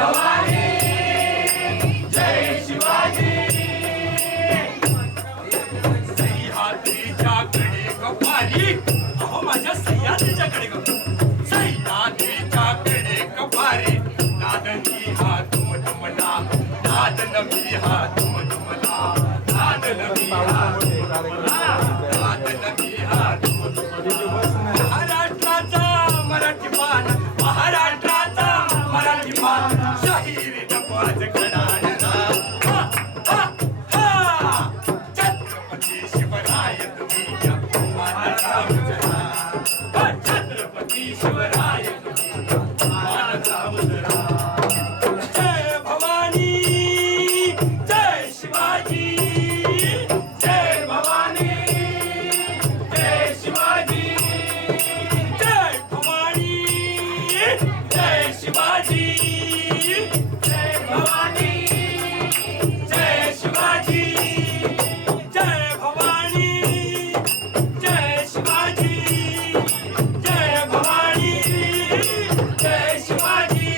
भवानी जय शिवाजी सह्याद्रीच्याकडे कपारी अहो माझ्या सह्याद्रीच्याकडे कपारी सह्याद्रीच्याकडे कपारी नादनी हा तुम तुमला नादनवी हा तुम तुमला नादनवी हा नादनवी हा महाराष्ट्राचा मराठी मान महाराष्ट्राचा मराठी मान शाहीर डबाज कडाडला छत्रपती शिवराय तुम्ही मानाचा मुजरा छत्रपती शिवराय तुम्ही मानाचा मुजरा जय भवानी जय शिवाजी जय भवानी जय शिवाजी जय भवानी जय शिवाजी जय भवानी जय शिवाजी जय भवानी जय शिवाजी जय भवानी जय शिवाजी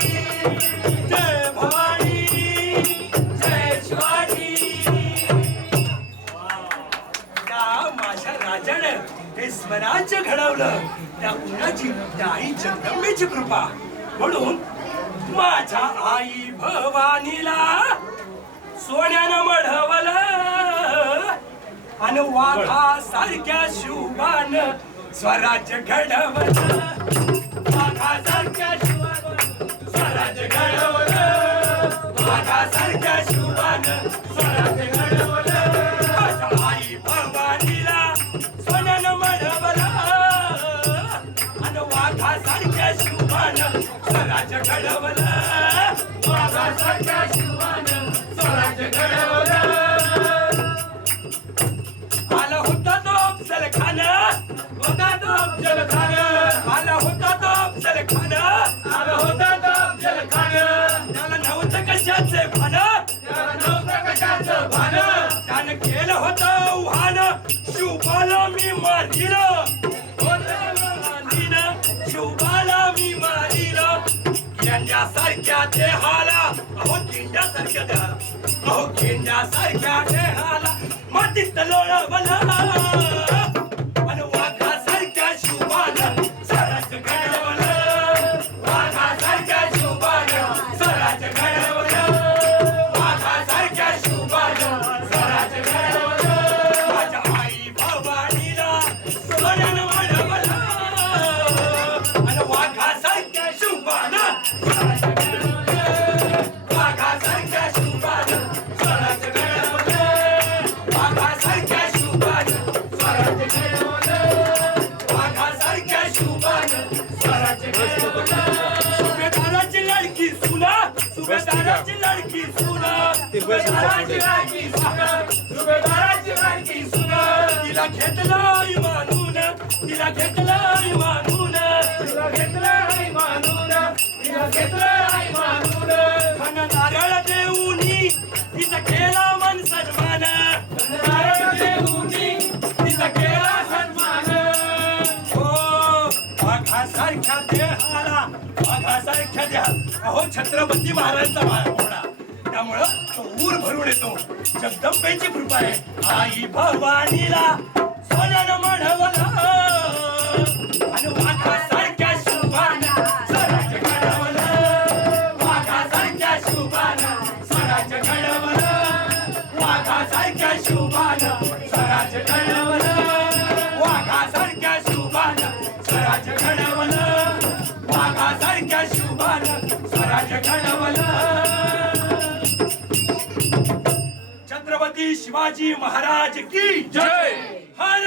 जय भवानी जय शिवाजी त्या माझ्या राजानं हे स्वराज्य घडवलं त्या कुणाची त्या आई जगदंबेची कृपा म्हणून माझ्या आई भवानीला सोन्यानं मढवलं आणि वाघा सारख्या शिवबान स्वराज्य घडवलं वाघा सारख्या शिवबान स्वराज्य घडवलं वाघा सारख्या शिवबान स्वराज्य घडवलं माझ्या आई भवानीला सोन्यानं मढवलं आणि वाघा सारख्या शिवबान स्वराज्य घडवलं वाघा सारख्या शिवबान स्वराज्य घडवलं आला होता तो अफजल खान होता तो अफजल खान आला होता तो अफजल खान आला होता तो अफजल खान त्याला नव्हतं कशाचे भान त्याला नव्हतं कशाचं भान त्यानं केलं होतं आव्हान शिवबाला मी मारिलं शिवबाला मी मारिलं गेंड्यासारख्या देहाला अहो गेंड्यासारख्या देहाला अहो गेंड्यासारख्या देहाला मातीत लोळवलं आणि वाघासारख्या शिवबानं स्वराज्य घडवलं वाघासारख्या शिवबानं स्वराज्य घडवलं वाघासारख्या शिवबानं स्वराज्य घडवलं माझ्या आई भवानीला सोन्यानं वाढवलं आणि वाघासारख्या शिवबानं स्वराज्य घडवलं वाघासारख्या शिवबानं स्वराज्य घडवलं वाघासारख्या शिवबानं स्वराज्य घडवलं वाघासारख्या शिवबानं स्वराज्य घडवलं सुभेदाराची लाडकी सुना सुभेदाराची लाडकी सुना सुभेदाराची लाडकी सुना सुभेदाराची लाडकी सुना तिला घेतलं मानून तिला घेतलं मानून तिला घेतलं मानून तिला घेतलं मानून खन नारळ देऊनी तिचा केला मन सन्मान नारळ देऊनी तिचा केला सन्मान हो वाघासारख्या देहाला वाघासारख्या देहा अहो छत्रपती महाराजांचा घोडा त्यामुळं तो ऊर भरून येतो जगदंबेची कृपा आहे आई भवानीला सोन्यानं मढवलं आणि वाघासारख्या शिवबानं स्वराज्य घडवलं वाघासारख्या शिवबानं स्वराज्य घडवलं वाघासारख्या शिवबानं स्वराज्य घडवलं वाघासारख्या शिवबानं स्वराज्य घडवलं वाघासारख्या शिवबानं स्वराज्य घडवलं छत्रपती शिवाजी महाराज की जय हर